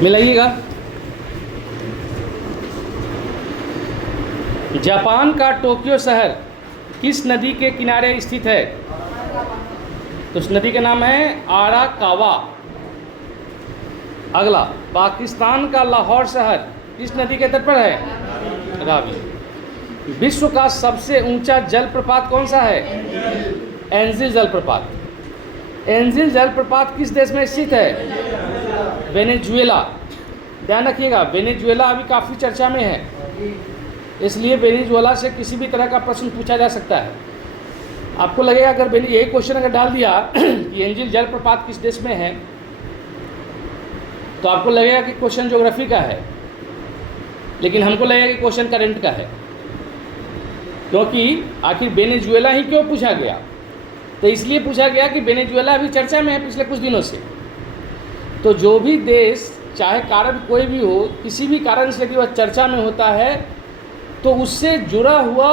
मिलाइएगा। Japan का Tokyo शहर किस नदी के किनारे स्थित है? तो उस नदी का नाम है आराकावा। अगला, पाकिस्तान का लाहौर शहर किस नदी के तट पर है? रावी। विश्व का सबसे ऊंचा जलप्रपात कौन सा है? एंजिल जलप्रपात। एंजिल जलप्रपात किस देश में स्थित है? वेनेजुएला। ध्यान रखिएगा, वेनेजुएला अभी काफ़ी चर्चा में है, इसलिए वेनेजुएला से किसी भी तरह का प्रश्न पूछा जा सकता है। आपको लगेगा अगर यही क्वेश्चन अगर डाल दिया कि एंजिल जलप्रपात किस देश में है, तो आपको लगेगा कि क्वेश्चन ज्योग्राफी का है, लेकिन हमको लगेगा कि क्वेश्चन करंट का है। क्योंकि आखिर वेनेजुएला ही क्यों पूछा गया? तो इसलिए पूछा गया कि वेनेजुएला अभी चर्चा में है पिछले कुछ दिनों से। तो जो भी देश, चाहे कारण कोई भी हो, किसी भी कारण से यदि वह चर्चा में होता है तो उससे जुड़ा हुआ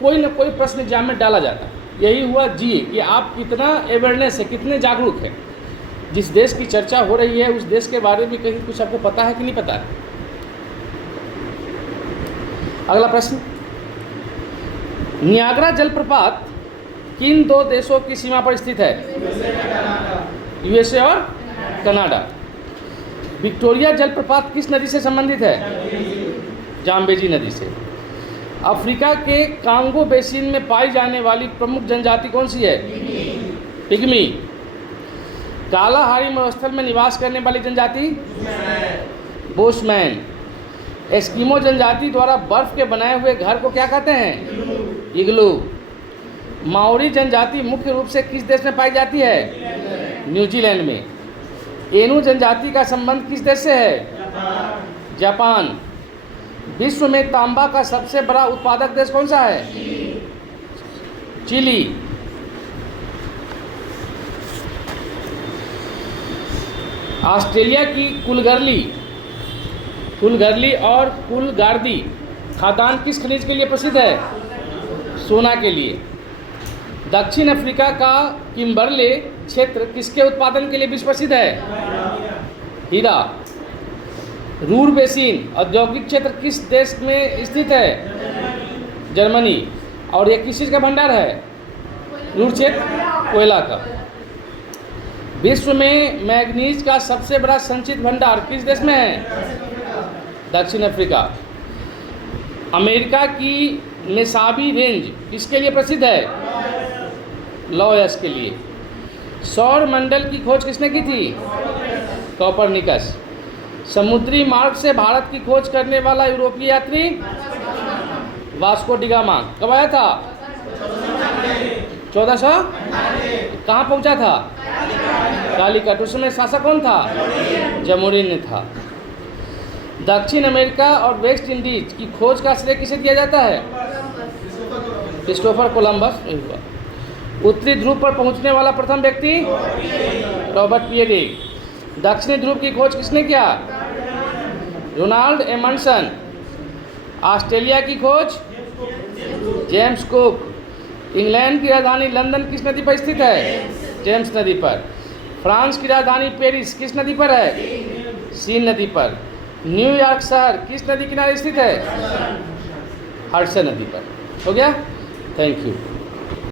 कोई न कोई प्रश्न एग्जाम में डाला जाता है। यही हुआ जी कि आप कितना अवेयरनेस है, कितने जागरूक हैं। जिस देश की चर्चा हो रही है उस देश के बारे में कहीं कुछ आपको पता है कि नहीं पता है? अगला प्रश्न, नियाग्रा जलप्रपात किन दो देशों की सीमा पर स्थित है? यूएसए और कनाडा। विक्टोरिया जलप्रपात किस नदी से संबंधित है? जाम्बेजी नदी से। अफ्रीका के कांगो बेसिन में पाई जाने वाली प्रमुख जनजाति कौन सी है? पिग्मी। कालाहारी मरुस्थल में निवास करने वाली जनजाति? बुशमैन। एस्किमो जनजाति द्वारा बर्फ के बनाए हुए घर को क्या कहते हैं? इग्लू। माओरी जनजाति मुख्य रूप से किस देश में पाई जाती है? न्यूजीलैंड में। एनू जनजाति का संबंध किस देश से है? जापान। विश्व में तांबा का सबसे बड़ा उत्पादक देश कौन सा है? चिली। ऑस्ट्रेलिया की कुलगर्ली और कुलगार्दी खादान किस खनिज के लिए प्रसिद्ध है? सोना के लिए। दक्षिण अफ्रीका का किम्बरले क्षेत्र किसके उत्पादन के लिए विश्व प्रसिद्ध है? हीरा। रूर बेसिन औद्योगिक क्षेत्र किस देश में स्थित है? जर्मनी। और ये किस चीज़ का भंडार है? रूर क्षेत्र कोयला का। विश्व में मैग्नीज का सबसे बड़ा संचित भंडार किस देश में है? दक्षिण अफ्रीका। अमेरिका की नेसाबी रेंज किसके लिए प्रसिद्ध है? लॉयस के लिए। सौर मंडल की खोज किसने की थी? कोपरनिकस। समुद्री मार्ग से भारत की खोज करने वाला यूरोपीय यात्री? Vasco D gamma. कब आया था? 1400। कहाँ पहुँचा था? कालीकट। उस समय शासक कौन था? जमोरिन ने था। दक्षिण अमेरिका और वेस्ट इंडीज की खोज का श्रेय किसे दिया जाता है? Christopher Columbus. उत्तरी ध्रुव पर पहुंचने वाला प्रथम व्यक्ति? Robert Pierre. दक्षिणी ध्रुव की खोज किसने किया? Ronald Amundsen. ऑस्ट्रेलिया की खोज? James cook. इंग्लैंड की राजधानी लंदन किस नदी पर स्थित है? टेम्स नदी पर। फ्रांस की राजधानी पेरिस किस नदी पर है? सीन नदी पर। न्यूयॉर्क शहर किस नदी किनारे स्थित है? हडसन नदी पर। हो गया? Thank you.